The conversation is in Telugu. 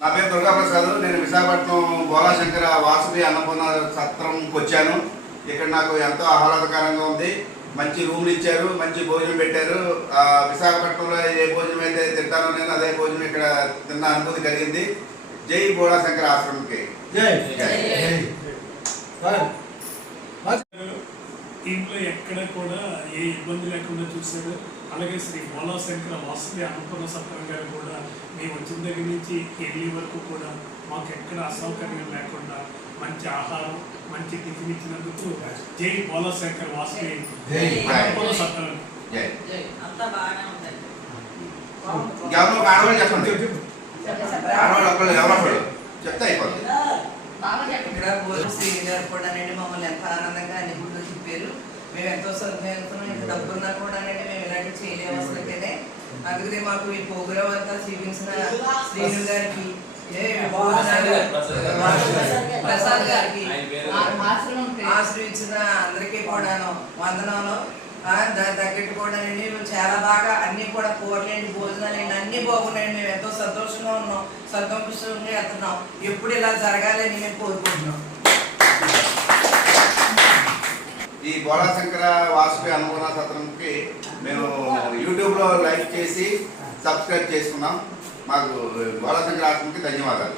నా పేరు దుర్గాప్రసాద్. నేను విశాఖపట్నం బోలాశంకర వాసవి అన్నపూర్ణ సత్రంకి వచ్చాను. ఇక్కడ నాకు ఎంతో ఆహ్లాదకరంగా ఉంది. మంచి రూమ్లు ఇచ్చారు, మంచి భోజనం పెట్టారు. విశాఖపట్నంలో ఏ భోజనం అయితే తింటానో నేను అదే భోజనం ఇక్కడ తిన్న అనుభూతి కలిగింది. జై బోలాశంకర ఆశ్రమంకి జై. దీంట్లో ఎక్కడ కూడా ఏ ఇబ్బంది లేకుండా చూశారు. అలాగే శ్రీ బోలాశంకర వాసవి అన్నపూర్ణ సత్రం గారు కూడా మేము వచ్చిన దగ్గర నుంచి వెళ్ళే వరకు కూడా మాకు ఎక్కడ అసౌకర్యం లేకుండా మంచి ఆహారం, మంచి టిఫిన్ ఇచ్చినందుకు జై బోలాశంకర వాసవి అన్నపూర్ణ సత్రం. ఇక్కడ భోజనం శ్రీగారు కూడా మమ్మల్ని ఎంత ఆనందంగా అన్ని గుళ్ళు చెప్పారు. మేము ఎంతో సదుపాయం ఇంత డబ్బున్నా కూడా మేము ఇలాంటి చేయలేము అసలుకనే. అందుకనే మాకు ఈ ప్రోగ్రాం అంతా చూపించిన శ్రీను గారికి, ప్రసాద్ గారికి, ఆశ్రయించిన అందరికీ కూడాను వందనాలు. దాని తగ్గట్టు కూడా మేము చాలా బాగా అన్ని కూడా కూరలేండి, భోజనాలు అన్ని బాగున్నాయండి. మేము ఎంతో సంతోషంగా ఉన్నాం, సంతోషంగా వెళ్తున్నాం. ఎప్పుడు ఇలా జరగాలని మేము కోరుకుంటున్నాం. ఈ బోలాశంకర వాసవి అన్నపూర్ణ సత్రంకి మేము యూట్యూబ్లో లైక్ చేసి సబ్స్క్రైబ్ చేసుకున్నాం. మాకు బోలాశంకర ఆశ్రమంకి ధన్యవాదాలు.